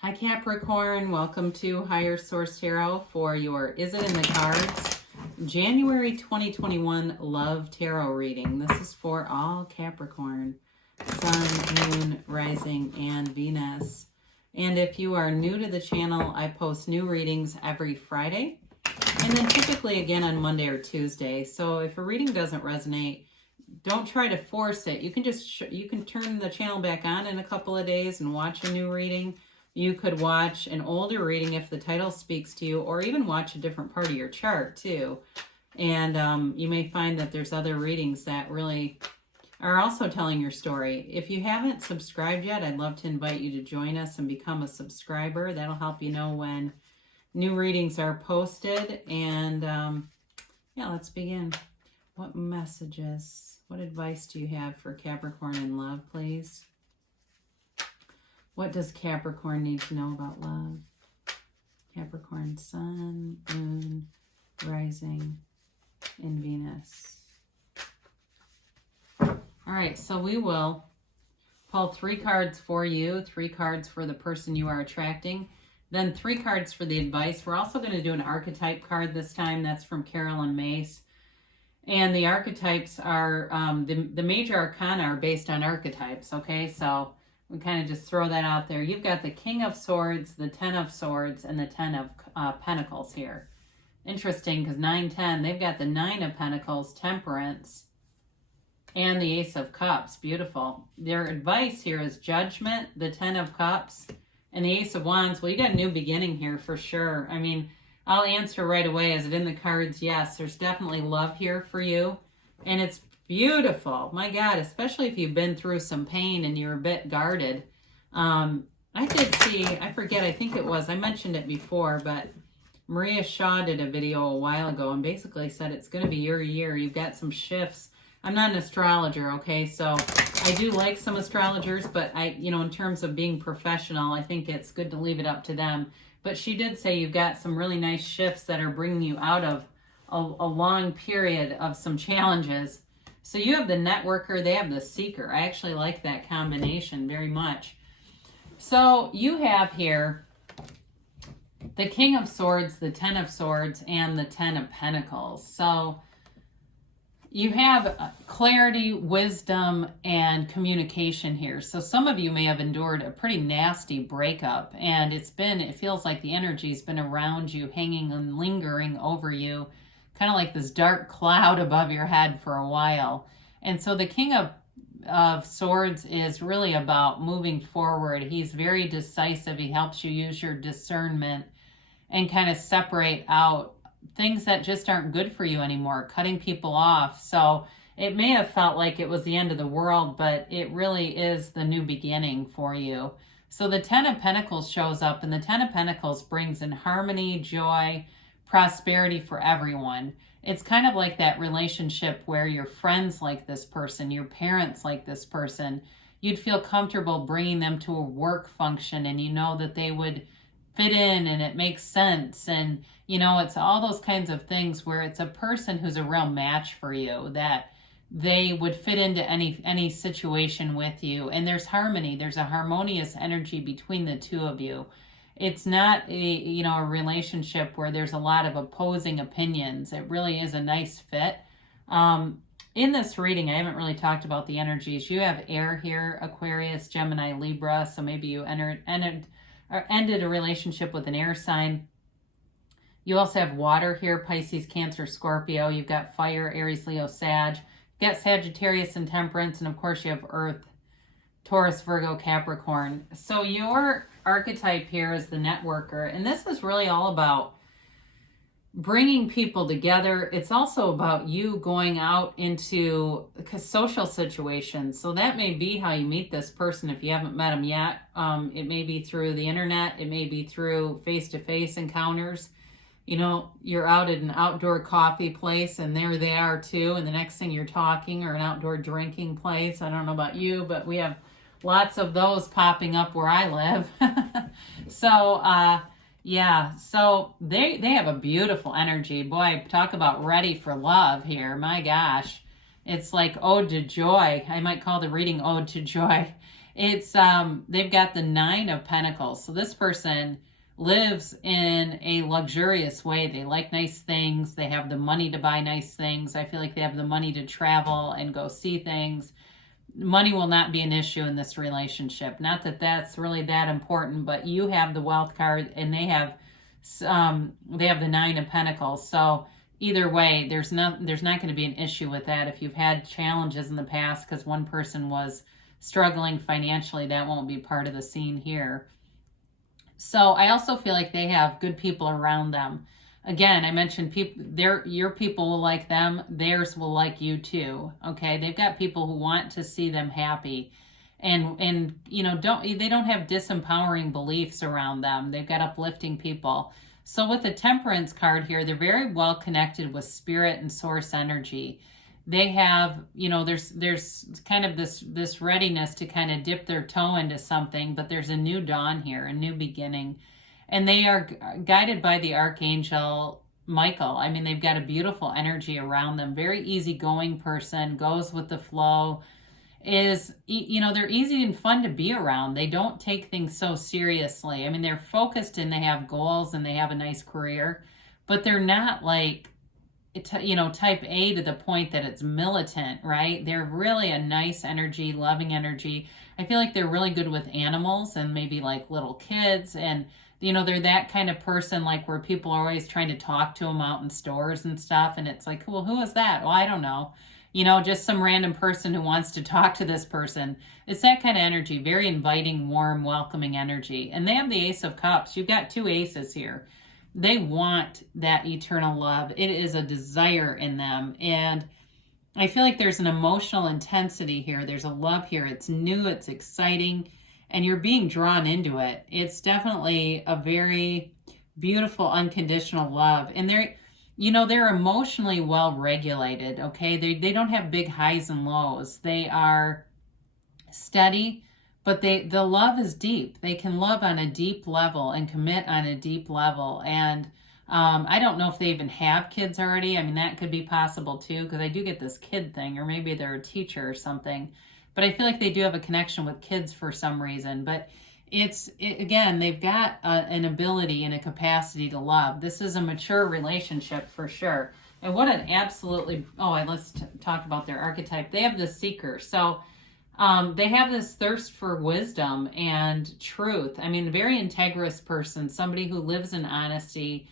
Hi Capricorn, welcome to Higher Source Tarot for your Is It in the Cards? January 2021 Love Tarot reading. This is for all Capricorn, Sun, Moon, Rising, and Venus. And if you are new to the channel, I post new readings every Friday and then typically again on Monday or Tuesday. So if a reading doesn't resonate, don't try to force it. You can just you can turn the channel back on in a couple of days and watch a new reading. You could watch an older reading if the title speaks to you, or even watch a different part of your chart too. And you may find that there's other readings that really are also telling your story. If you haven't subscribed yet, I'd love to invite you to join us and become a subscriber. That'll help you know when new readings are posted. And yeah, let's begin. What messages, what advice do you have for Capricorn in love, please? What does Capricorn need to know about love? Capricorn, Sun, Moon, Rising, and Venus. All right, so we will pull 3 cards for you, 3 cards for the person you are attracting, then 3 cards for the advice. We're also going to do an archetype card this time. That's from Carolyn Mace. And the archetypes are, the major arcana are based on archetypes, okay? So we kind of just throw that out there. You've got the King of Swords, the 10 of Swords, and the 10 of Pentacles here. Interesting, because 9, 10, they've got the 9 of Pentacles, Temperance, and the Ace of Cups. Beautiful. Their advice here is Judgment, the 10 of Cups, and the Ace of Wands. Well, you got a new beginning here for sure. I mean, I'll answer right away. Is it in the cards? Yes, there's definitely love here for you, and it's beautiful. My God, especially if you've been through some pain and you're a bit guarded. I did see, I forget, I think it was, I mentioned it before, but Maria Shaw did a video a while ago and basically said it's going to be your year. You've got some shifts. I'm not an astrologer, okay? So I do like some astrologers, but in terms of being professional, I think it's good to leave it up to them. But she did say you've got some really nice shifts that are bringing you out of a long period of some challenges. So you have the networker, they have the seeker. I actually like that combination very much. So you have here the King of Swords, the 10 of Swords, and the 10 of Pentacles. So you have clarity, wisdom, and communication here. So some of you may have endured a pretty nasty breakup, and it feels like the energy's been around you, hanging and lingering over you, kind of like this dark cloud above your head for a while. And so the King of Swords is really about moving forward. He's very decisive. He helps you use your discernment and kind of separate out things that just aren't good for you anymore, cutting people off. So it may have felt like it was the end of the world, but it really is the new beginning for you. So the 10 of Pentacles shows up, and the 10 of Pentacles brings in harmony, joy, prosperity for everyone. It's kind of like that relationship where your friends like this person, your parents like this person. You'd feel comfortable bringing them to a work function, and you know that they would fit in and it makes sense. And it's all those kinds of things where it's a person who's a real match for you, that they would fit into any situation with you. And there's harmony. There's a harmonious energy between the two of you. It's not a relationship where there's a lot of opposing opinions. It really is a nice fit. In this reading, I haven't really talked about the energies. You have air here, Aquarius, Gemini, Libra. So maybe you ended a relationship with an air sign. You also have water here, Pisces, Cancer, Scorpio. You've got fire, Aries, Leo, Sag. You've got Sagittarius and Temperance. And of course you have Earth, Taurus, Virgo, Capricorn. So your archetype here is the networker. And this is really all about bringing people together. It's also about you going out into social situations. So that may be how you meet this person if you haven't met them yet. It may be through the internet. It may be through face-to-face encounters. You're out at an outdoor coffee place and there they are too. And the next thing you're talking, or an outdoor drinking place. I don't know about you, but we have lots of those popping up where I live. Yeah, so they have a beautiful energy. Boy, talk about ready for love here. My gosh. It's like Ode to Joy. I might call the reading Ode to Joy. It's they've got the Nine of Pentacles. So this person lives in a luxurious way. They like nice things. They have the money to buy nice things. I feel like they have the money to travel and go see things. Money will not be an issue in this relationship. Not that that's really that important, but you have the wealth card and they have the Nine of Pentacles. So either way, there's not going to be an issue with that. If you've had challenges in the past because one person was struggling financially, that won't be part of the scene here. So I also feel like they have good people around them. Again, I mentioned your people will like them, theirs will like you too. Okay, they've got people who want to see them happy, and they don't have disempowering beliefs around them. They've got uplifting people. So with the Temperance card here, they're very well connected with spirit and source energy. They have, there's kind of this readiness to kind of dip their toe into something, but there's a new dawn here, a new beginning. And they are guided by the Archangel Michael. I mean, they've got a beautiful energy around them. Very easygoing person, goes with the flow. They're easy and fun to be around. They don't take things so seriously. I mean, they're focused and they have goals and they have a nice career, but they're not like, type A to the point that it's militant, right? They're really a nice energy, loving energy. I feel like they're really good with animals and maybe like little kids, and they're that kind of person, like where people are always trying to talk to them out in stores and stuff, and it's like, well, who is that? Well, I don't know. Just some random person who wants to talk to this person. It's that kind of energy, very inviting, warm, welcoming energy. And they have the Ace of Cups. You've got two aces here. They want that eternal love. It is a desire in them. And I feel like there's an emotional intensity here. There's a love here. It's new, it's exciting, and you're being drawn into it. It's definitely a very beautiful, unconditional love. And they're emotionally well regulated, okay? They don't have big highs and lows. They are steady, but the love is deep. They can love on a deep level and commit on a deep level. And I don't know if they even have kids already. I mean, that could be possible too, because I do get this kid thing, or maybe they're a teacher or something. But I feel like they do have a connection with kids for some reason. But again, they've got an ability and a capacity to love. This is a mature relationship for sure. And what an absolutely, let's talk about their archetype. They have the Seeker. So they have this thirst for wisdom and truth. I mean, a very integrous person, somebody who lives in honesty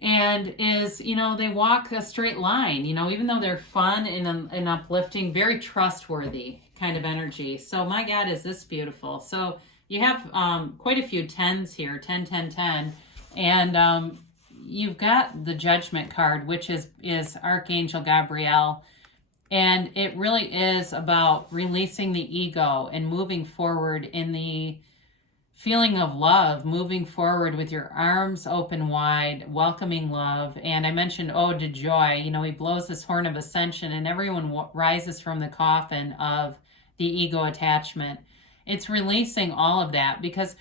and is, they walk a straight line, even though they're fun and uplifting, very trustworthy kind of energy. So my God, is this beautiful. So you have quite a few 10s here, 10, 10, 10. And you've got the Judgment card, which is Archangel Gabriel. And it really is about releasing the ego and moving forward in the feeling of love, moving forward with your arms open wide, welcoming love. And I mentioned Ode to Joy. He blows this horn of ascension and everyone rises from the coffin of the ego attachment. It's releasing all of that because,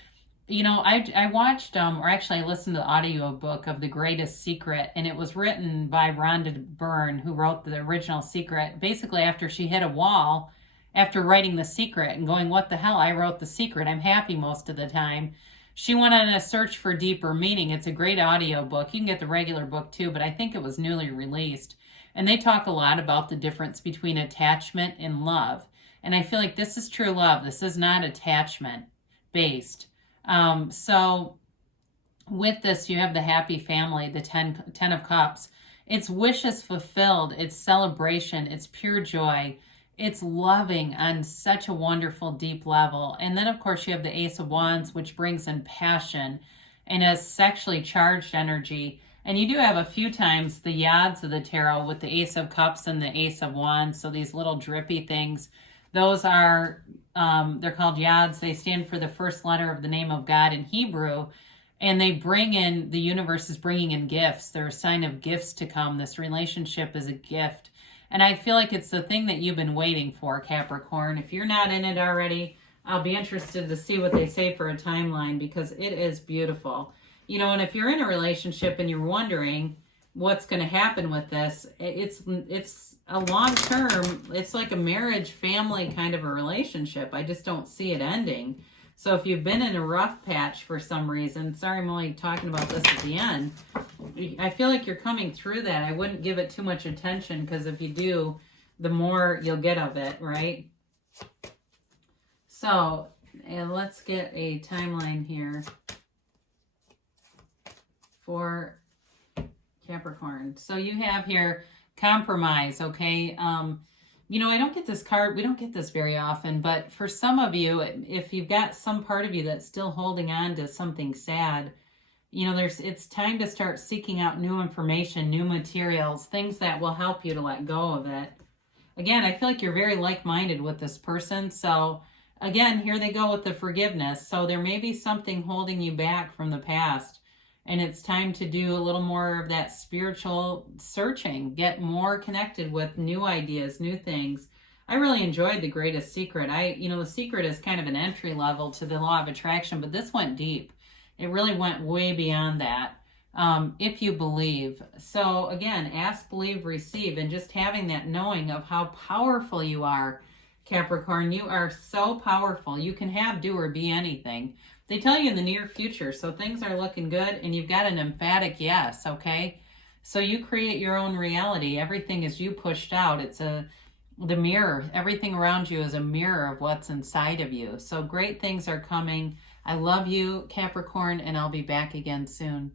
I watched, or actually I listened to the audiobook of The Greatest Secret, and it was written by Rhonda Byrne, who wrote the original Secret, basically after she hit a wall after writing The Secret and going, what the hell, I wrote The Secret, I'm happy most of the time. She went on a search for deeper meaning. It's a great audiobook. You can get the regular book too, but I think it was newly released. And they talk a lot about the difference between attachment and love. And I feel like this is true love. This is not attachment based. So with this, you have the happy family, the 10 of Cups. It's wishes fulfilled. It's celebration. It's pure joy. It's loving on such a wonderful, deep level. And then, of course, you have the Ace of Wands, which brings in passion and a sexually charged energy. And you do have a few times the yads of the tarot with the Ace of Cups and the Ace of Wands. So these little drippy things. Those are, they're called yads. They stand for the first letter of the name of God in Hebrew. And they bring in, the universe is bringing in gifts. They're a sign of gifts to come. This relationship is a gift. And I feel like it's the thing that you've been waiting for, Capricorn. If you're not in it already, I'll be interested to see what they say for a timeline because it is beautiful. And if you're in a relationship and you're wondering, what's going to happen with this. It's a long term, it's like a marriage, family kind of a relationship. I just don't see it ending. So if you've been in a rough patch for some reason, sorry I'm only talking about this at the end, I feel like you're coming through that. I wouldn't give it too much attention, because if you do, the more you'll get of it, right? So, and let's get a timeline here for Capricorn. So you have here compromise, okay? You know, I don't get this card. We don't get this very often, but for some of you, if you've got some part of you that's still holding on to something sad, you know, it's time to start seeking out new information, new materials, things that will help you to let go of it. Again, I feel like you're very like-minded with this person. So again, here they go with the forgiveness. So there may be something holding you back from the past, and it's time to do a little more of that spiritual searching, get more connected with new ideas, new things. I really enjoyed The Greatest Secret. You know, The Secret is kind of an entry level to the law of attraction, but this went deep. It really went way beyond that. If you believe. So again, ask, believe, receive, and just having that knowing of how powerful you are, Capricorn. You are so powerful. You can have, do, or be anything. They tell you in the near future, so things are looking good, and you've got an emphatic yes, okay? So you create your own reality. Everything is you pushed out. It's the mirror. Everything around you is a mirror of what's inside of you. So great things are coming. I love you, Capricorn, and I'll be back again soon.